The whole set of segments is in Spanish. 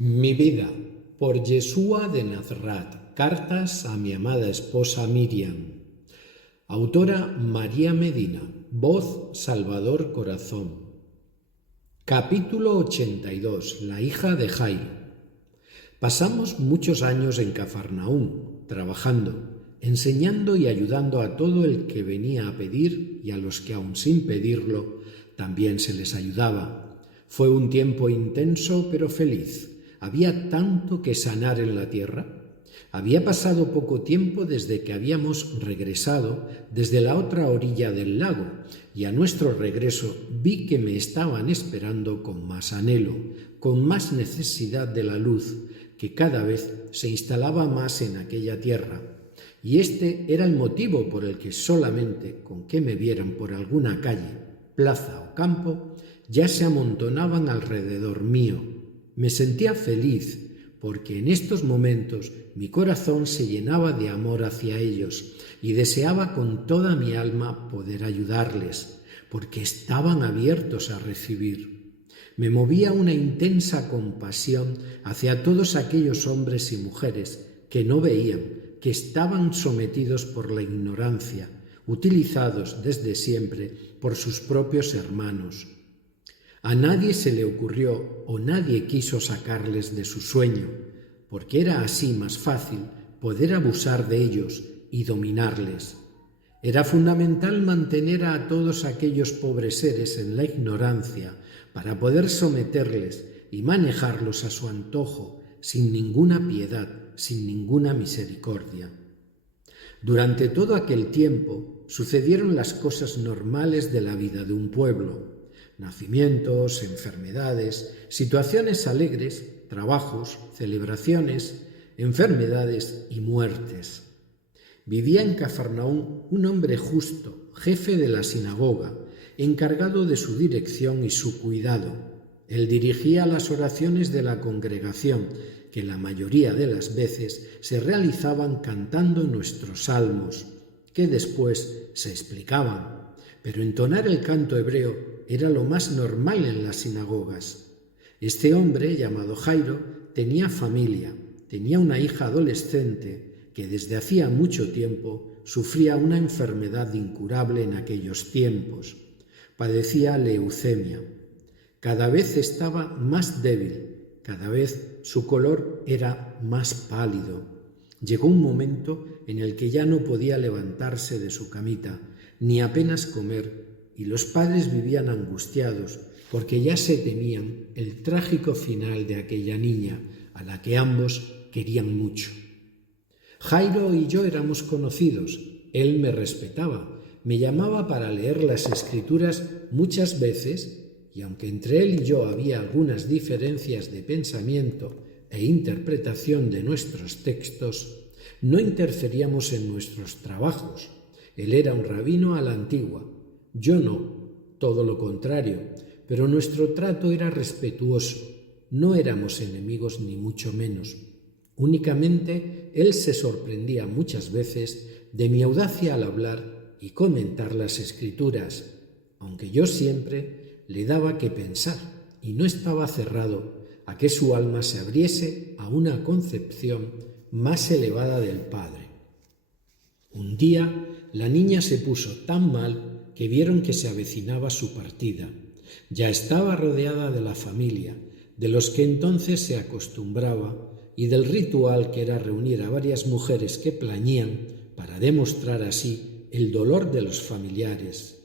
Mi vida, por Yeshua de Nazaret. Cartas a mi amada esposa Miriam. Autora María Medina. Voz Salvador Corazón. Capítulo 82. La hija de Jairo. Pasamos muchos años en Cafarnaúm, trabajando, enseñando y ayudando a todo el que venía a pedir y a los que aun sin pedirlo también se les ayudaba. Fue un tiempo intenso pero feliz. Había tanto que sanar en la tierra. Había pasado poco tiempo desde que habíamos regresado desde la otra orilla del lago, y a nuestro regreso vi que me estaban esperando con más anhelo, con más necesidad de la luz, que cada vez se instalaba más en aquella tierra. Y este era el motivo por el que solamente con que me vieran por alguna calle, plaza o campo, ya se amontonaban alrededor mío. Me sentía feliz, porque en estos momentos mi corazón se llenaba de amor hacia ellos y deseaba con toda mi alma poder ayudarles, porque estaban abiertos a recibir. Me movía una intensa compasión hacia todos aquellos hombres y mujeres que no veían, que estaban sometidos por la ignorancia, utilizados desde siempre por sus propios hermanos. A nadie se le ocurrió o nadie quiso sacarles de su sueño, porque era así más fácil poder abusar de ellos y dominarles. Era fundamental mantener a todos aquellos pobres seres en la ignorancia para poder someterles y manejarlos a su antojo, sin ninguna piedad, sin ninguna misericordia. Durante todo aquel tiempo sucedieron las cosas normales de la vida de un pueblo. Nacimientos, enfermedades, situaciones alegres, trabajos, celebraciones, enfermedades y muertes. Vivía en Cafarnaúm un hombre justo, jefe de la sinagoga, encargado de su dirección y su cuidado. Él dirigía las oraciones de la congregación, que la mayoría de las veces se realizaban cantando nuestros salmos, que después se explicaban. Pero entonar el canto hebreo era lo más normal en las sinagogas. Este hombre, llamado Jairo, tenía familia, tenía una hija adolescente que desde hacía mucho tiempo sufría una enfermedad incurable en aquellos tiempos. Padecía leucemia. Cada vez estaba más débil, cada vez su color era más pálido. Llegó un momento en el que ya no podía levantarse de su camita, ni apenas comer, y los padres vivían angustiados porque ya se temían el trágico final de aquella niña, a la que ambos querían mucho. Jairo y yo éramos conocidos. Él me respetaba, me llamaba para leer las Escrituras muchas veces, y aunque entre él y yo había algunas diferencias de pensamiento e interpretación de nuestros textos, no interferíamos en nuestros trabajos. Él era un rabino a la antigua, yo no, todo lo contrario, pero nuestro trato era respetuoso. No éramos enemigos ni mucho menos. Únicamente él se sorprendía muchas veces de mi audacia al hablar y comentar las Escrituras, aunque yo siempre le daba que pensar y no estaba cerrado a que su alma se abriese a una concepción más elevada del Padre. Un día la niña se puso tan mal que vieron que se avecinaba su partida. Ya estaba rodeada de la familia, de los que entonces se acostumbraba, y del ritual que era reunir a varias mujeres que plañían para demostrar así el dolor de los familiares.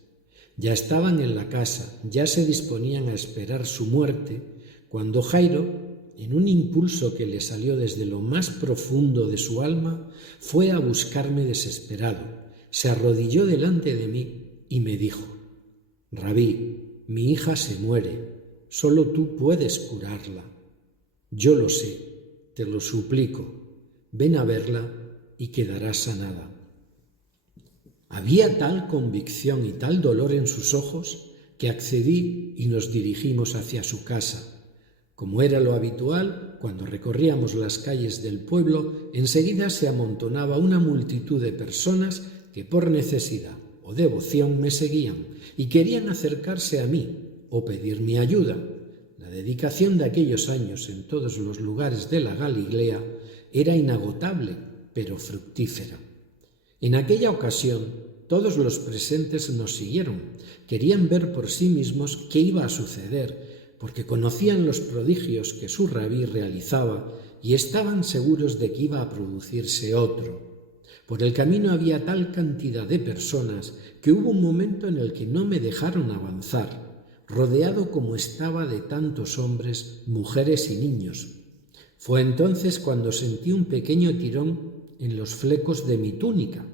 Ya estaban en la casa, ya se disponían a esperar su muerte, cuando Jairo, en un impulso que le salió desde lo más profundo de su alma, fue a buscarme desesperado. Se arrodilló delante de mí y me dijo: «Rabí, mi hija se muere, solo tú puedes curarla». «Yo lo sé, te lo suplico, ven a verla y quedará sanada». Había tal convicción y tal dolor en sus ojos que accedí y nos dirigimos hacia su casa. Como era lo habitual, cuando recorríamos las calles del pueblo, enseguida se amontonaba una multitud de personas que por necesidad o devoción me seguían y querían acercarse a mí o pedir mi ayuda. La dedicación de aquellos años en todos los lugares de la Galilea era inagotable, pero fructífera. En aquella ocasión, todos los presentes nos siguieron. Querían ver por sí mismos qué iba a suceder, porque conocían los prodigios que su rabí realizaba y estaban seguros de que iba a producirse otro. Por el camino había tal cantidad de personas que hubo un momento en el que no me dejaron avanzar, rodeado como estaba de tantos hombres, mujeres y niños. Fue entonces cuando sentí un pequeño tirón en los flecos de mi túnica.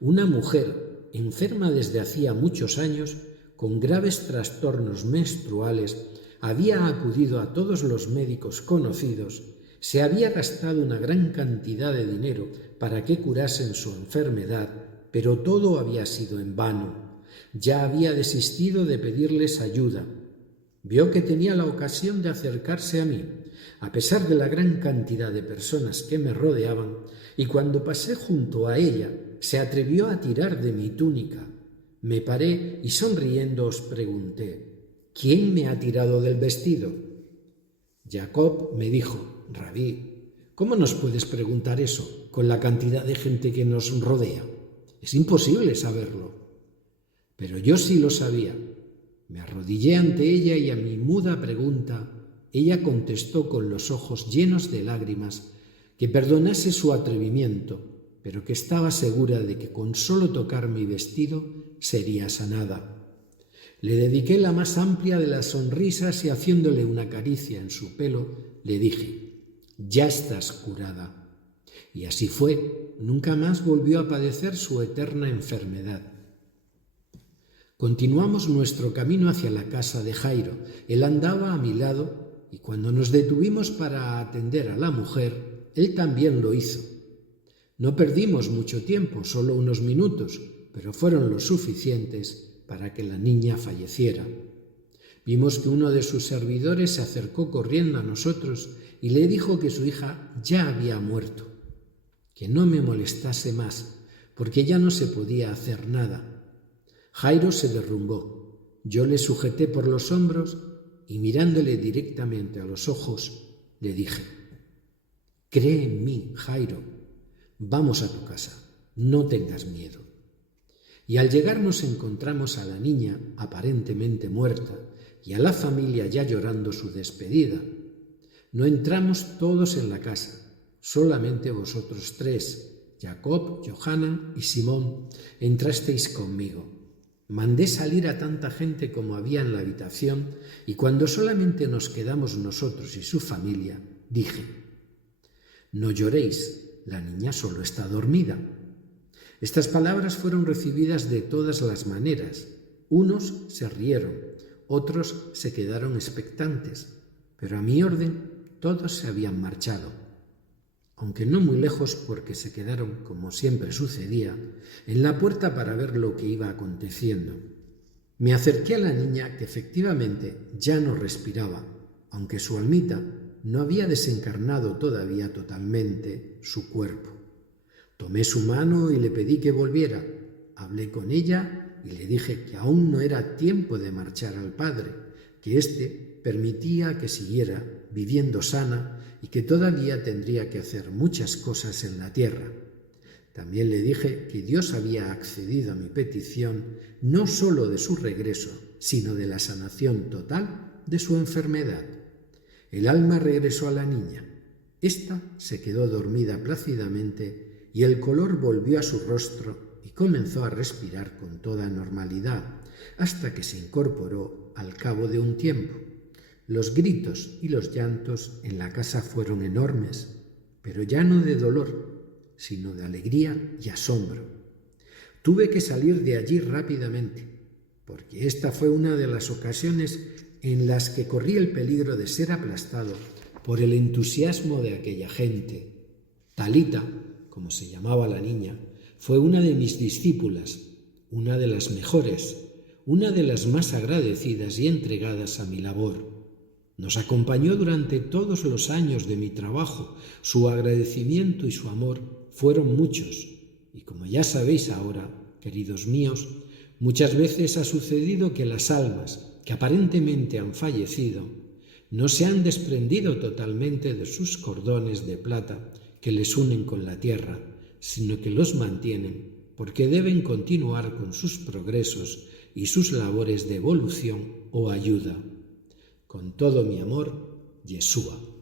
Una mujer, enferma desde hacía muchos años, con graves trastornos menstruales, había acudido a todos los médicos conocidos, se había gastado una gran cantidad de dinero para que curasen su enfermedad, pero todo había sido en vano. Ya había desistido de pedirles ayuda. Vio que tenía la ocasión de acercarse a mí, a pesar de la gran cantidad de personas que me rodeaban, y cuando pasé junto a ella, se atrevió a tirar de mi túnica. Me paré y sonriendo os pregunté: ¿quién me ha tirado del vestido? Jacob me dijo: Rabí, ¿cómo nos puedes preguntar eso con la cantidad de gente que nos rodea? Es imposible saberlo. Pero yo sí lo sabía. Me arrodillé ante ella y a mi muda pregunta, ella contestó con los ojos llenos de lágrimas que perdonase su atrevimiento, pero que estaba segura de que con solo tocar mi vestido sería sanada. Le dediqué la más amplia de las sonrisas y haciéndole una caricia en su pelo, le dije: ya estás curada. Y así fue, nunca más volvió a padecer su eterna enfermedad. Continuamos nuestro camino hacia la casa de Jairo. Él andaba a mi lado y cuando nos detuvimos para atender a la mujer, él también lo hizo. No perdimos mucho tiempo, solo unos minutos, pero fueron lo suficientes para que la niña falleciera. Vimos que uno de sus servidores se acercó corriendo a nosotros y le dijo que su hija ya había muerto, que no me molestase más, porque ya no se podía hacer nada. Jairo se derrumbó. Yo le sujeté por los hombros y mirándole directamente a los ojos, le dije: cree en mí, Jairo. Vamos a tu casa, no tengas miedo. Y al llegar nos encontramos a la niña aparentemente muerta y a la familia ya llorando su despedida. No entramos todos en la casa, solamente vosotros tres, Jacob, Johanna y Simón, entrasteis conmigo. Mandé salir a tanta gente como había en la habitación y cuando solamente nos quedamos nosotros y su familia, dije: no lloréis, la niña solo está dormida. Estas palabras fueron recibidas de todas las maneras. Unos se rieron, otros se quedaron expectantes, pero a mi orden todos se habían marchado, aunque no muy lejos porque se quedaron, como siempre sucedía, en la puerta para ver lo que iba aconteciendo. Me acerqué a la niña que efectivamente ya no respiraba, aunque su almita no había desencarnado todavía totalmente su cuerpo. Tomé su mano y le pedí que volviera. Hablé con ella y le dije que aún no era tiempo de marchar al padre, que éste permitía que siguiera viviendo sana y que todavía tendría que hacer muchas cosas en la tierra. También le dije que Dios había accedido a mi petición no solo de su regreso, sino de la sanación total de su enfermedad. El alma regresó a la niña. Ésta se quedó dormida plácidamente y el color volvió a su rostro y comenzó a respirar con toda normalidad, hasta que se incorporó al cabo de un tiempo. Los gritos y los llantos en la casa fueron enormes, pero ya no de dolor, sino de alegría y asombro. Tuve que salir de allí rápidamente, porque esta fue una de las ocasiones en las que corrí el peligro de ser aplastado por el entusiasmo de aquella gente. Talita, como se llamaba la niña, fue una de mis discípulas, una de las mejores, una de las más agradecidas y entregadas a mi labor. Nos acompañó durante todos los años de mi trabajo. Su agradecimiento y su amor fueron muchos. Y como ya sabéis ahora, queridos míos, muchas veces ha sucedido que las almas que aparentemente han fallecido No se han desprendido totalmente de sus cordones de plata que les unen con la tierra, sino que los mantienen porque deben continuar con sus progresos y sus labores de evolución o ayuda. Con todo mi amor, Yeshua.